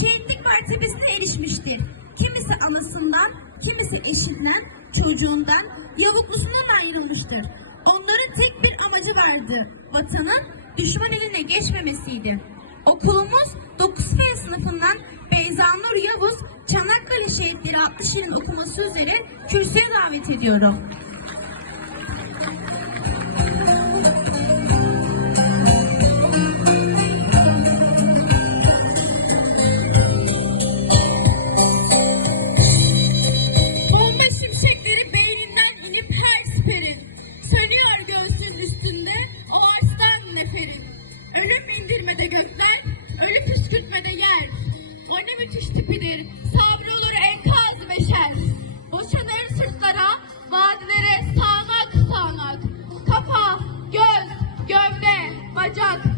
şehitlik mertebesine erişmiştir. Kimisi anasından, kimisi eşinden, çocuğundan, yavuklusundan ayrılmıştır. Onların tek bir amacı vardı. Vatanın düşman eline geçmemesiydi. Okulumuz 9 F sınıfından Beyza Nur Yavuz Çanakkale Şehitleri adlı şiirin okuması üzere kürsüye davet ediyorum. Ölüm indirmede gözler, ölü püskürtmede yer. O ne müthiş tipidir, sabrı olur enkaz beşer. Boşanır sırtlara, vadilere sağanak sağanak. Kafa, göz, gövde, bacak,